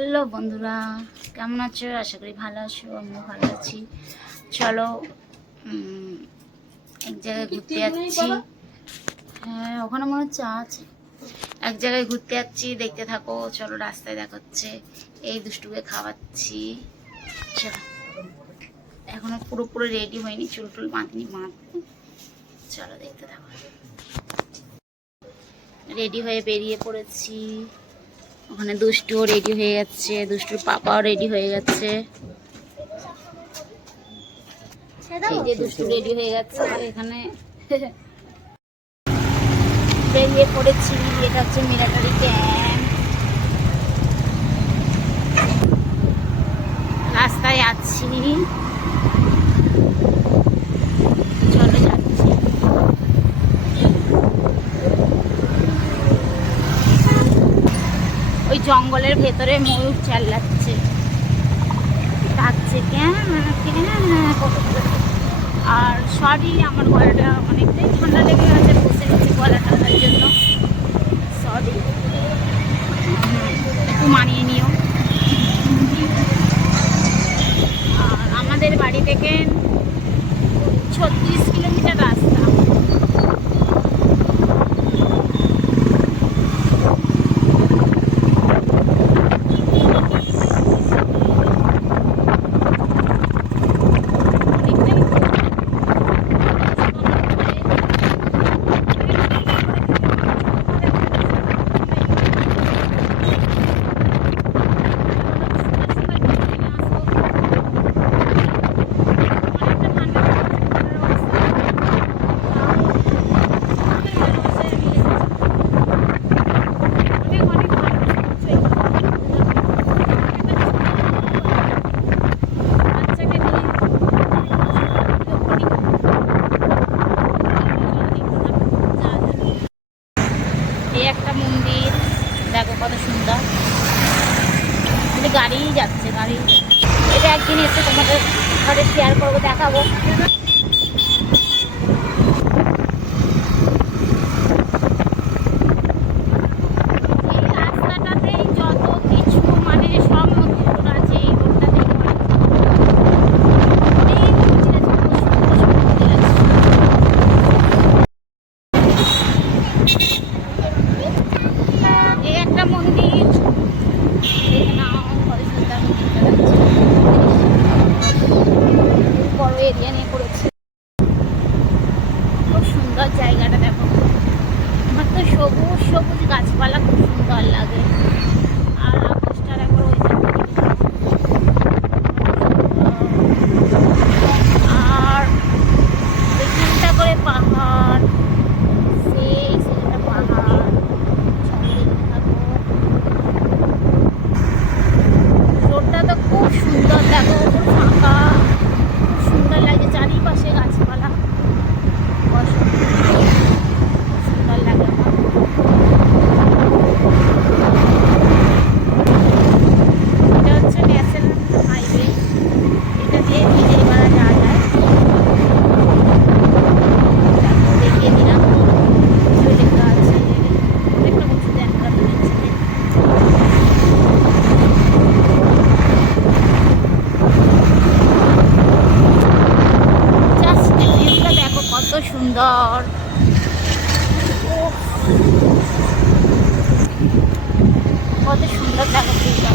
Hello বন্ধুরা, কেমন আছো? আশা করি ভালো আছো, আমিও ভালো আছি। চলো এক জায়গায় ঘুরতে যাচ্ছি। হ্যাঁ ওখানে মনে হচ্ছে আছে। এক জায়গায় ঘুরতে যাচ্ছি, দেখতে থাকো। চলো, রাস্তায় দেখাচ্ছে। এই দুষ্টুকে খাওয়াচ্ছি। চলো। এখনও পুরোপুরি রেডি হয়নি চুল টুল বাঁধিনি, বাঁধবো। চলো, দেখতে থাকো। রেডি হয়ে বেরিয়ে পড়েছি। ওখানে দুষ্টুও রেডি হয়ে যাচ্ছে, দুষ্টুর পাপাও রেডি হয়ে গেছে দুষ্টু রেডি হয়ে এখানে। পড়েছি, এটা হচ্ছে রাস্তায় আছি চলে যাচ্ছি ওই জঙ্গলের ভেতরে ময়ূর চাল্লাচ্ছে ডাকছে, কেন? কেন? কত আর সরি আমার গলাটা অনেকটাই ঠান্ডা লেগে গেছে, বসে গেছি গলা ঠান্ডার জন্য। সরি একটু মানিয়ে নিও। আর আমাদের বাড়ি থেকে ছত্রিশ একটা মন্দির। দেখো কত সুন্দর। এটা গাড়ি যাচ্ছে গাড়ি এটা একদিন এসে তোমাদের ঘরে শেয়ার করব, দেখাবো এই রাস্তাটাতেই যত কিছু মানে সব মন্দির আছে এই রোডটাতেই অনেক অনেক মন্দির আছে, খুব সুন্দর সুন্দর মন্দির আছে। এই একটা মন্দির দেখে নাও কত সুন্দর মন্দিরটা লাগছে। বড় এরিয়া নিয়ে করেছে খুব সুন্দর জায়গাটা দেখো আমার তো সবুজ সবুজ গাছপালা খুব সুন্দর লাগে আর আকাশটার একবার ওই দিক থেকে আর ওই তিনটা করে পাহাড় সেই সেটা পাহাড় চারিদিকে থাকো। রোডটা তো খুব সুন্দর দেখো খুব ফাঁকা খুব সুন্দর লাগে চারিপাশে গাছপালা অসম্ভব সুন্দর লাগে আমার এটা হচ্ছে ন্যাশনাল হাইওয়ে এটা দিয়ে বিজয়বাড়া যাওয়া যায় দেখো, দেখিয়ে দিলাম কিছু লেখা আছে একটা উঁচু দেখা যাচ্ছে জাস্ট ভিউটা দেখো কত সুন্দর উফ, কত সুন্দর দেখো ভিউটা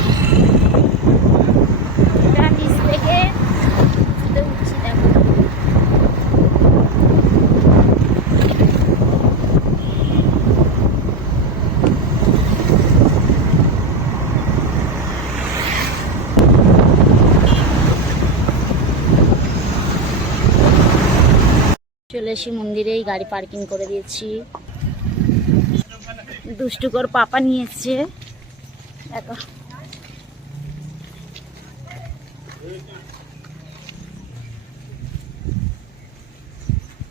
এটা নিচ থেকে উঁচুতে উঠছি দেখো চলে এসে মন্দিরেই গাড়ি পার্কিং করে দিয়েছি। দুষ্টুকর পাপা নিয়েছে। দেখো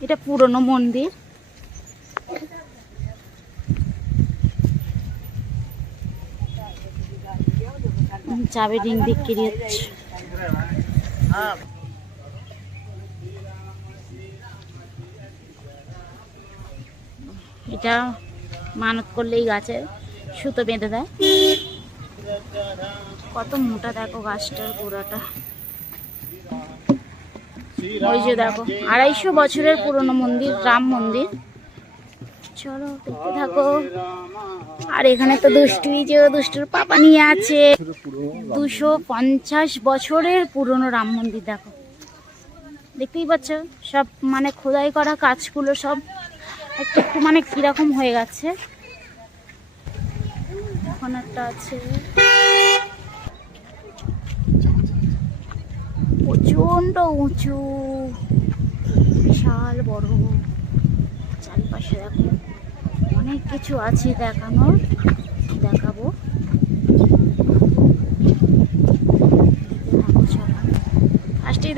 এটা পুরনো মন্দির। চাবি রিং বিক্রি হচ্ছে এটা মানত করলেই গাছে সুতো বেঁধে দেয়। কত মোটা দেখো গাছটার গোড়াটা। ওই যে দেখো, আড়াইশো বছরের পুরনো মন্দির, রাম মন্দির। চলো দেখতে থাকো। আর এখানে তো দুষ্টুই যে দুষ্টুর পাপা নিয়ে আছে। দুশো পঞ্চাশ বছরের পুরনো রাম মন্দির দেখো। দেখতেই পাচ্ছ, সব মানে খোদাই করা কাজগুলো সব একটু মানে কীরকম হয়ে গেছে। এখন একটা আছে। প্রচণ্ড উঁচু, বিশাল বড়। চারিপাশে দেখো অনেক কিছু আছে দেখানোর, দেখাবো।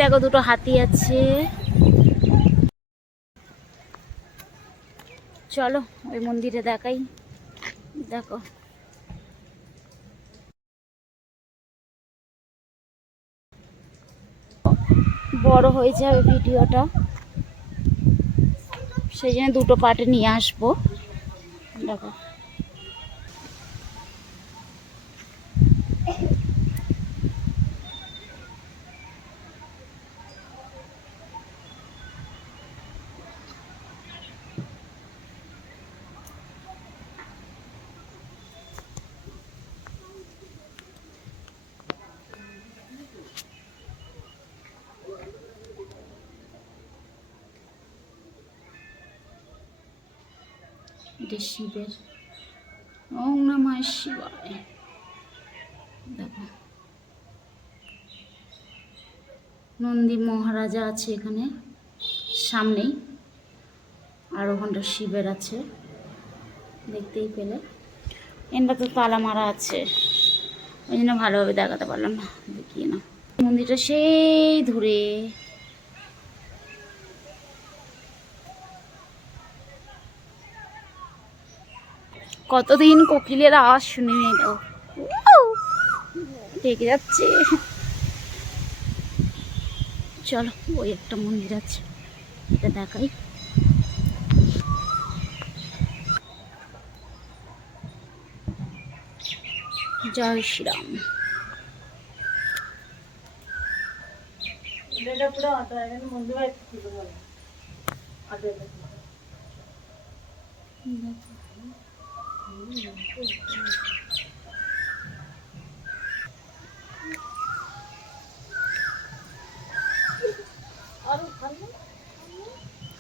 দেখো দুটো হাতি আছে। চলো, ওই মন্দিরে দেখাই। দেখো। বড় হয়ে যাবে ভিডিওটা। সেই জন্য দুটো পার্টে নিয়ে আসব। দেখো। এটা শিবের। ওম নমঃ শিবায়। দেখো। নন্দী মহারাজা আছে এখানে। সামনেই আর ওখানটা শিবের আছে। দেখতেই পেলে। এটা তো তালা মারা আছে। ওই জন্য ভালোভাবে দেখাতে পারলাম না। দেখিয়ে না মন্দিরটা সেই দূরে কতদিন কোকিলের আওয়াজ শুনে নিল? ডেকে যাচ্ছে। চলো ওই একটা মন্দির আছে। এটা দেখাই। জয় শ্রীরাম। দেখো।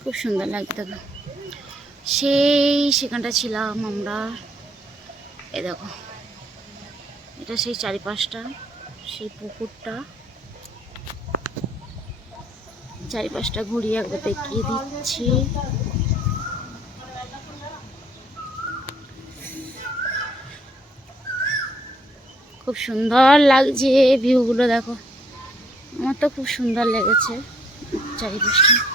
খুব সুন্দর লাগতো সেই সেখানটা ছিলাম আমরা। এ দেখো, এটা সেই চারিপাশটা, সেই পুকুরটা। চারিপাশটা ঘুরিয়ে একবার দেখিয়ে দিচ্ছি। খুব সুন্দর লাগছে ভিউগুলো দেখো। আমার তো খুব সুন্দর লেগেছে চারিপাশটা।